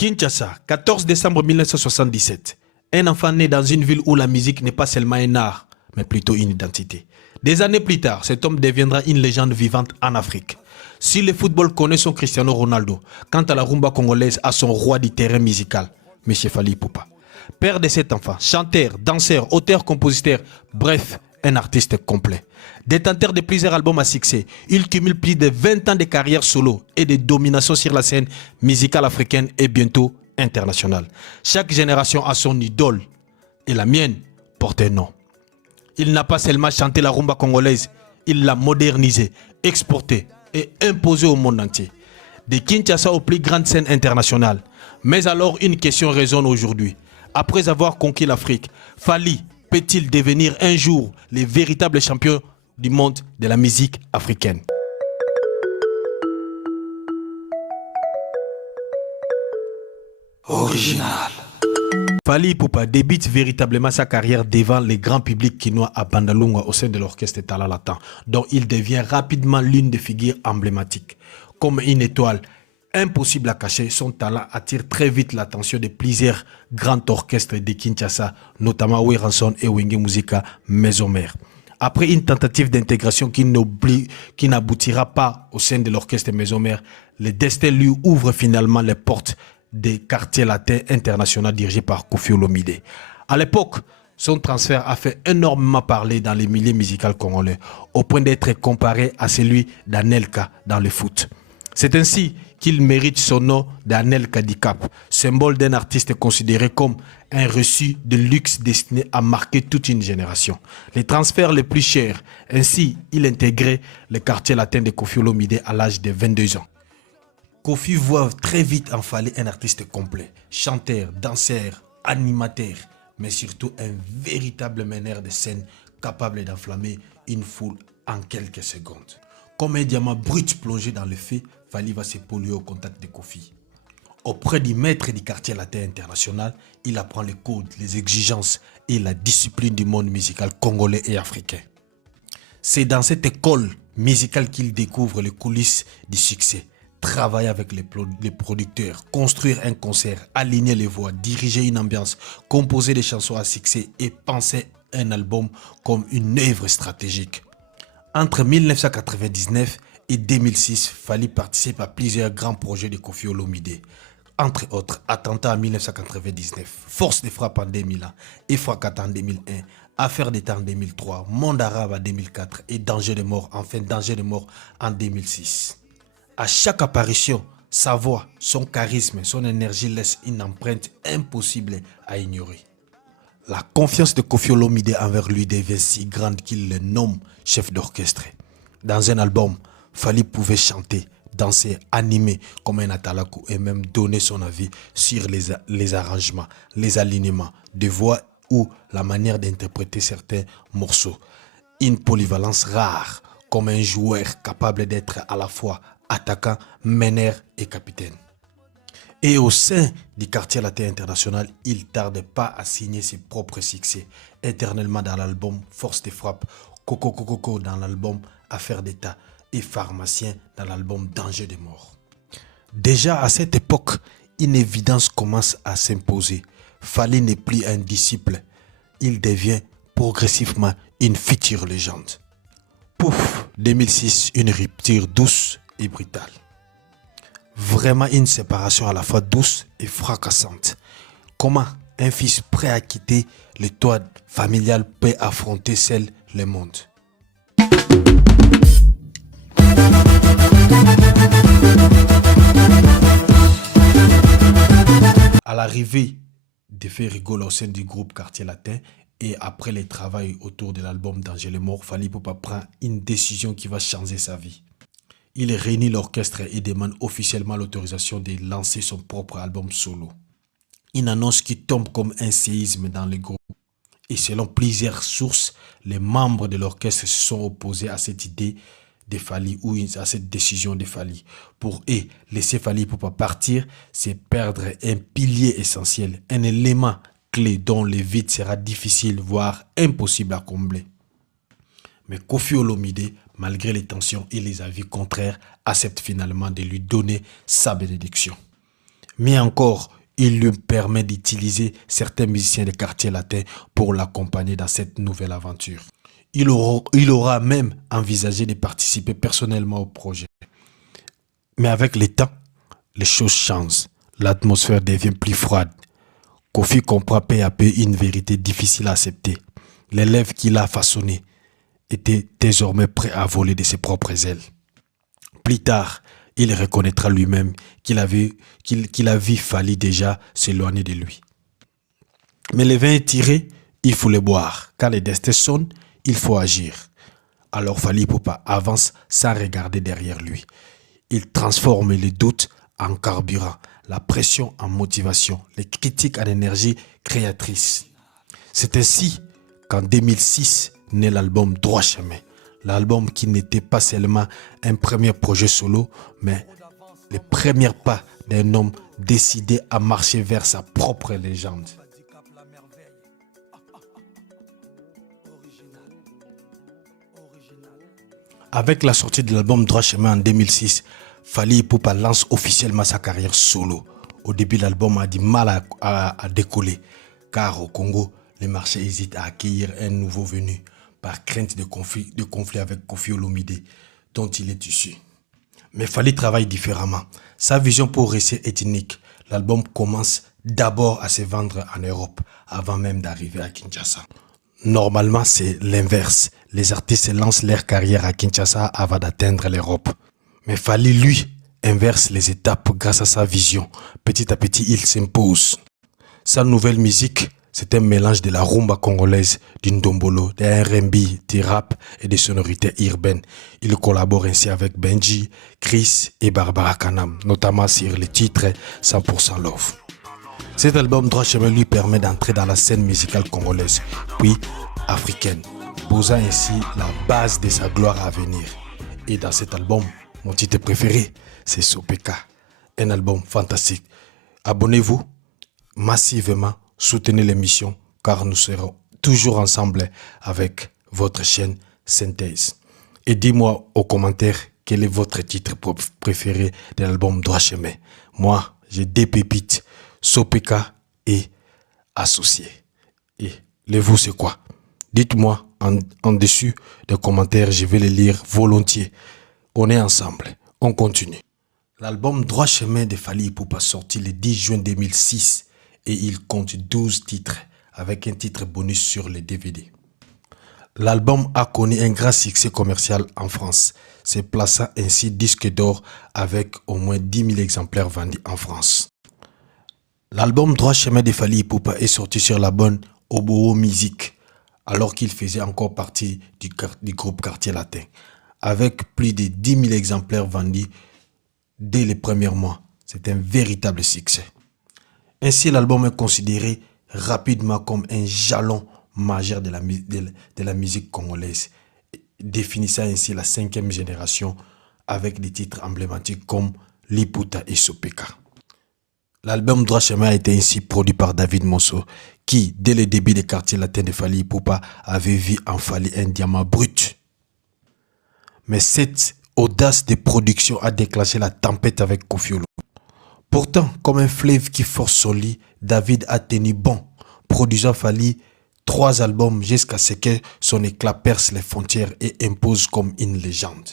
Kinshasa, 14 décembre 1977. Un enfant né dans une ville où la musique n'est pas seulement un art, mais plutôt une identité. Des années plus tard, cet homme deviendra une légende vivante en Afrique. Si le football connaît son Cristiano Ronaldo, quant à la rumba congolaise a son roi du terrain musical, M. Fally Ipupa. Père de cet enfant, chanteur, danseur, auteur, compositeur, bref, un artiste complet. Détenteur de plusieurs albums à succès, il cumule plus de 20 ans de carrière solo et de domination sur la scène musicale africaine et bientôt internationale. Chaque génération a son idole et la mienne porte un nom. Il n'a pas seulement chanté la rumba congolaise, il l'a modernisée, exportée et imposée au monde entier. De Kinshasa aux plus grandes scènes internationales. Mais alors une question résonne aujourd'hui. Après avoir conquis l'Afrique, Fally peut-il devenir un jour le véritable champion du monde de la musique africaine? Original. Fally Ipupa débute véritablement sa carrière devant les grands publics quinois à Bandalunga au sein de l'orchestre Talalatan, dont il devient rapidement l'une des figures emblématiques. Comme une étoile impossible à cacher, son talent attire très vite l'attention de plusieurs grands orchestres de Kinshasa, notamment Weranson et Wenge Musica Maison Mère. Après une tentative d'intégration qui n'aboutira pas au sein de l'orchestre Maison Mère, le destin lui ouvre finalement les portes des quartiers latins internationaux dirigés par Koffi Olomide. À l'époque, son transfert a fait énormément parler dans les milieux musicaux congolais, au point d'être comparé à celui d'Anelka dans le foot. C'est ainsi qu'il mérite son nom d'Anelka Dicap, symbole d'un artiste considéré comme un reçu de luxe destiné à marquer toute une génération. Les transferts les plus chers, ainsi il intégrait le quartier latin de Koffi Olomide à l'âge de 22 ans. Koffi voit très vite en Fally un artiste complet, chanteur, danseur, animateur, mais surtout un véritable meneur de scène capable d'enflammer une foule en quelques secondes. Comme un diamant brut plongé dans le feu, Fally va se polluer au contact de Koffi. Auprès du maître du quartier latin international, il apprend les codes, les exigences et la discipline du monde musical congolais et africain. C'est dans cette école musicale qu'il découvre les coulisses du succès. Travailler avec les producteurs, construire un concert, aligner les voix, diriger une ambiance, composer des chansons à succès et penser un album comme une œuvre stratégique. Entre 1999 et 2006, Fally participe à plusieurs grands projets de Koffi Olomide. Entre autres, Attentat en 1999, Force de frappe en 2001, Efrakat en 2001, Affaire d'État en 2003, Monde arabe en 2004 et Danger de mort, enfin Danger de mort en 2006. À chaque apparition, sa voix, son charisme, son énergie laissent une empreinte impossible à ignorer. La confiance de Koffi Olomide envers lui devient si grande qu'il le nomme chef d'orchestre. Dans un album, Fally pouvait chanter, danser, animer comme un atalakou et même donner son avis sur les arrangements, les alignements de voix ou la manière d'interpréter certains morceaux. Une polyvalence rare comme un joueur capable d'être à la fois attaquant, meneur et capitaine. Et au sein du quartier latin international, il ne tarde pas à signer ses propres succès, éternellement dans l'album Force de frappe, Coco Coco dans l'album Affaire d'État et Pharmacien dans l'album Danger de mort. Déjà à cette époque, une évidence commence à s'imposer. Fally n'est plus un disciple, il devient progressivement une future légende. Pouf, 2006, une rupture douce et brutale. Vraiment une séparation à la fois douce et fracassante. Comment un fils prêt à quitter le toit familial peut affronter seul le monde? À l'arrivée de faits rigolos au sein du groupe Quartier Latin et après le travail autour de l'album Danger de mort, Fally Ipupa prend une décision qui va changer sa vie. Il réunit l'orchestre et demande officiellement l'autorisation de lancer son propre album solo. Une annonce qui tombe comme un séisme dans le groupe. Et selon plusieurs sources, les membres de l'orchestre se sont opposés à cette idée de Fally ou à cette décision de Fally. Pour eux, laisser Fally Ipupa partir, c'est perdre un pilier essentiel, un élément clé dont le vide sera difficile, voire impossible à combler. Mais Koffi Olomide, malgré les tensions et les avis contraires, accepte finalement de lui donner sa bénédiction. Mais encore, il lui permet d'utiliser certains musiciens des quartiers latins pour l'accompagner dans cette nouvelle aventure. Il aura même envisagé de participer personnellement au projet. Mais avec le temps, les choses changent. L'atmosphère devient plus froide. Kofi comprend peu à peu une vérité difficile à accepter. L'élève qu'il a façonné était désormais prêt à voler de ses propres ailes. Plus tard, il reconnaîtra lui-même qu'il a vu Fally déjà s'éloigner de lui. Mais le vin est tiré, il faut le boire. Quand le destin sonne, il faut agir. Alors Fally Ipupa avance sans regarder derrière lui. Il transforme les doutes en carburant, la pression en motivation, les critiques en énergie créatrice. C'est ainsi qu'en 2006 naît l'album Droit Chemin. L'album qui n'était pas seulement un premier projet solo, mais les premiers pas d'un homme décidé à marcher vers sa propre légende. Avec la sortie de l'album Droit Chemin en 2006, Fally Ipupa lance officiellement sa carrière solo. Au début, l'album a du mal à décoller, car au Congo, les marchés hésitent à accueillir un nouveau venu par crainte de conflit avec Koffi Olomide, dont il est issu. Mais Fally travaille différemment. Sa vision pour rester est unique. L'album commence d'abord à se vendre en Europe, avant même d'arriver à Kinshasa. Normalement, c'est l'inverse. Les artistes lancent leur carrière à Kinshasa avant d'atteindre l'Europe. Mais Fally, lui, inverse les étapes grâce à sa vision. Petit à petit, il s'impose. Sa nouvelle musique, c'est un mélange de la rumba congolaise, du ndombolo, de R&B, du rap et des sonorités urbaines. Il collabore ainsi avec Benji, Chris et Barbara Kanam, notamment sur les titres 100% Love. Cet album Droit Chemin lui permet d'entrer dans la scène musicale congolaise, puis africaine, posant ainsi la base de sa gloire à venir. Et dans cet album, mon titre préféré, c'est Sopeka, un album fantastique. Abonnez-vous massivement, soutenez l'émission, car nous serons toujours ensemble avec votre chaîne Synthèse. Et dis-moi aux commentaires quel est votre titre préféré de l'album Droit Chemin. Moi, j'ai des pépites, Sopeka et Associé. Et les vous, c'est quoi? Dites-moi en dessus des commentaires, je vais les lire volontiers. On est ensemble, on continue. L'album Droit Chemin de Fally Ipupa sorti le 10 juin 2006 et il compte 12 titres avec un titre bonus sur les DVD. L'album a connu un grand succès commercial en France, se plaçant ainsi disque d'or avec au moins 10 000 exemplaires vendus en France. L'album Droit Chemin de Fally Ipupa est sorti sur la bonne Oboro Music, alors qu'il faisait encore partie du groupe Quartier Latin, avec plus de 10 000 exemplaires vendus dès les premiers mois. C'est un véritable succès. Ainsi, l'album est considéré rapidement comme un jalon majeur de la musique congolaise, définissant ainsi la 5e génération avec des titres emblématiques comme Liputa et Sopeka. L'album Droit Chemin a été ainsi produit par David Mosso, qui, dès le début des quartiers latins de Fally Ipupa, avait vu en Fally un diamant brut. Mais cette audace de production a déclenché la tempête avec Koffi Olomide. Pourtant, comme un fleuve qui force son lit, David a tenu bon, produisant Fally 3 albums jusqu'à ce que son éclat perce les frontières et impose comme une légende.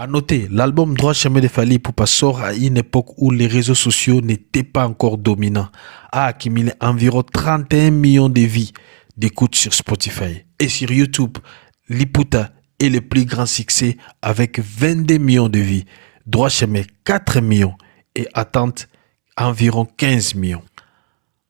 À noter, l'album Droit Chemin de Fally Ipupa sort à une époque où les réseaux sociaux n'étaient pas encore dominants, a accumulé environ 31 millions de vies d'écoute sur Spotify. Et sur YouTube, Liputa est le plus grand succès avec 22 millions de vies, Droit Chemin 4 millions et Attente environ 15 millions.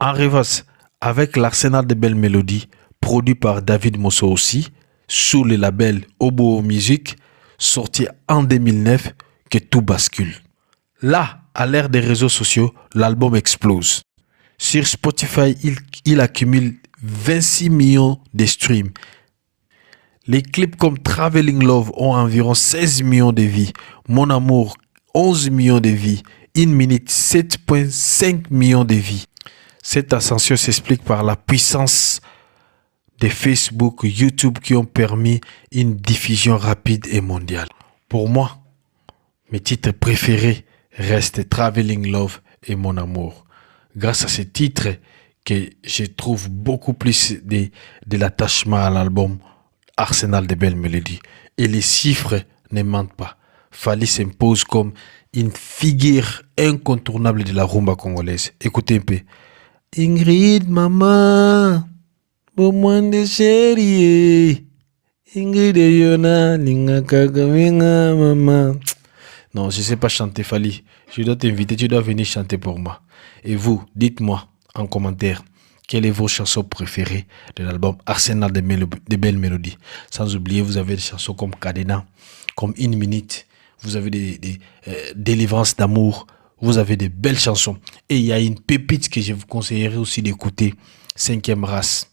En revanche, avec l'arsenal de belles mélodies, produit par David Mosso aussi, sous le label Obo Music, sorti en 2009, que tout bascule. Là, à l'ère des réseaux sociaux, l'album explose. Sur Spotify, il accumule 26 millions de streams. Les clips comme Traveling Love ont environ 16 millions de vues. Mon Amour, 11 millions de vues. Une minute, 7,5 millions de vues. Cette ascension s'explique par la puissance des Facebook, YouTube qui ont permis une diffusion rapide et mondiale. Pour moi, mes titres préférés restent Traveling Love et Mon Amour. Grâce à ces titres que je trouve beaucoup plus de l'attachement à l'album Arsenal de belles mélodies. Et les chiffres ne mentent pas. Fally s'impose comme une figure incontournable de la rumba congolaise. Écoutez un peu. Ingrid, maman, bomwande chérie. Ingrid et Yona, linga kagaminga, maman. Non, je ne sais pas chanter, Fally. Je dois t'inviter, tu dois venir chanter pour moi. Et vous, dites-moi en commentaire quelle est vos chansons préférées de l'album Arsenal de belles mélodies. Sans oublier, vous avez des chansons comme Cadena, comme Une Minute. Vous avez des délivrances d'amour. Vous avez des belles chansons. Et il y a une pépite que je vous conseillerais aussi d'écouter, Cinquième Race.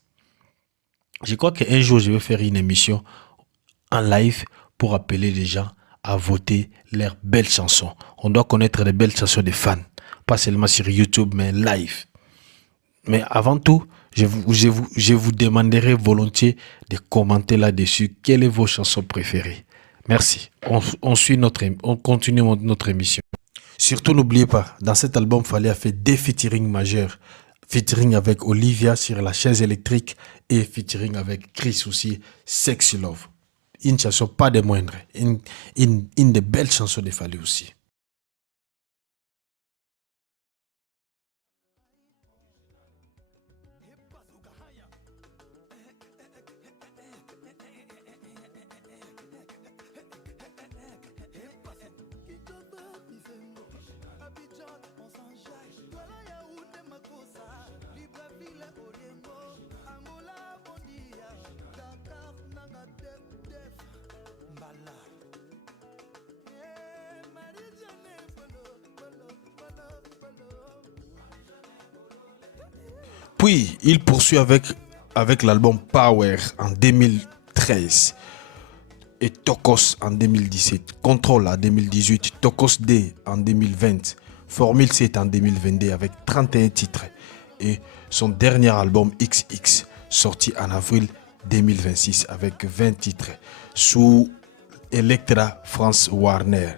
Je crois qu'un jour, je vais faire une émission en live pour appeler les gens à voter leurs belles chansons. On doit connaître les belles chansons des fans. Pas seulement sur YouTube, mais live. Mais avant tout, je vous demanderai volontiers de commenter là-dessus quelle est vos chansons préférées. Merci. On continue notre émission. Surtout, n'oubliez pas, dans cet album, Fally a fait des featuring majeurs. Featuring avec Olivia sur la chaise électrique et featuring avec Chris aussi, Sexy Love. Une chanson pas des moindres. Une des belles chansons de Fally aussi. Puis, il poursuit avec l'album Power en 2013 et Tokos en 2017, Control en 2018, Tokos D en 2020, Formule 7 en 2022 avec 31 titres et son dernier album XX sorti en avril 2026 avec 20 titres sous Elektra France Warner.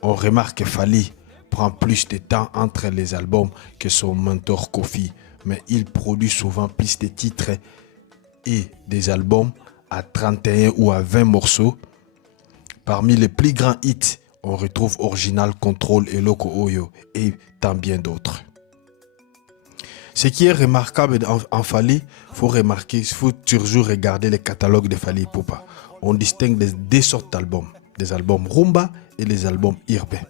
On remarque que Fally prend plus de temps entre les albums que son mentor Kofi, mais il produit souvent plus de titres et des albums à 31 ou à 20 morceaux. Parmi les plus grands hits, on retrouve Original, Control et Loco Oyo et tant bien d'autres. Ce qui est remarquable en Fally, il faut toujours regarder les catalogues de Fally Ipupa. On distingue deux sortes d'albums, des albums rumba et les albums urbains.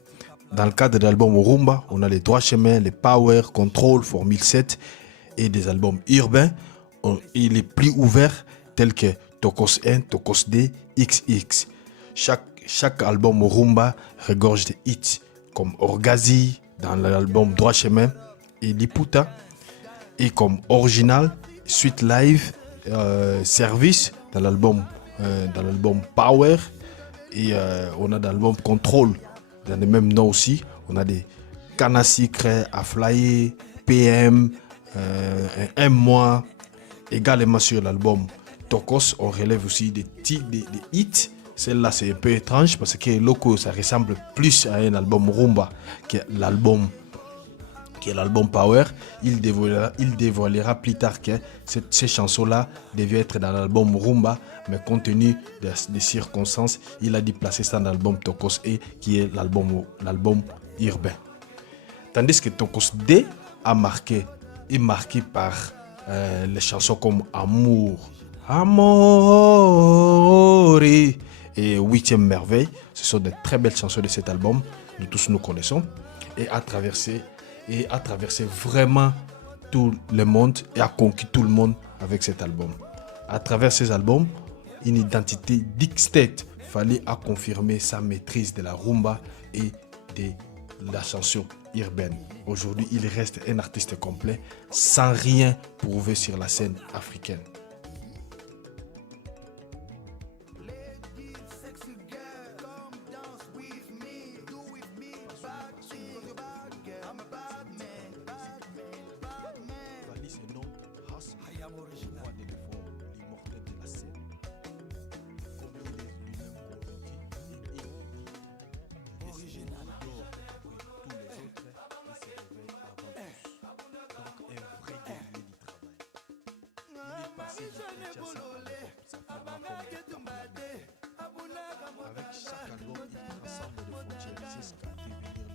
Dans le cadre de l'album rumba, on a les droits chemins, les power, control, formule 7 et des albums urbains. Il est plus ouvert tels que Tokos 1, Tokos D, XX. Chaque album rumba regorge de hits comme Orgazi dans l'album Droit Chemin et Liputa et comme Original, Suite Live, Service dans l'album Power et on a dans l'album Control dans le même nom aussi. On a des Cana Secret, Aflaye, PM, Un mois. Également sur l'album Tokos, on relève aussi des hits. Celle-là, c'est un peu étrange parce que Loco, ça ressemble plus à un album rumba que l'album Power. Il dévoilera plus tard que ces chansons-là devaient être dans l'album rumba, mais compte tenu des circonstances, il a dû placer ça dans l'album Tokos E, qui est l'album urbain. Tandis que Tokos D est marqué par les chansons comme Amour, Amore et Huitième Merveille. Ce sont de très belles chansons de cet album, nous tous nous connaissons, et a traversé vraiment tout le monde et a conquis tout le monde avec cet album. À travers ces albums, une identité dixstate, Fally a confirmé sa maîtrise de la rumba et de la chanson urbaine. Aujourd'hui, il reste un artiste complet sans rien prouver sur la scène africaine. roi de l'effort, l'immortel de la scène. Comme il est lui-même convaincu, il est original. Oui, tous les autres, ils se réveillent avant tous. Donc un vrai guerrier du travail. Il est passé de Kinshasa avec chaque album, il transcende les frontières jusqu'à devenir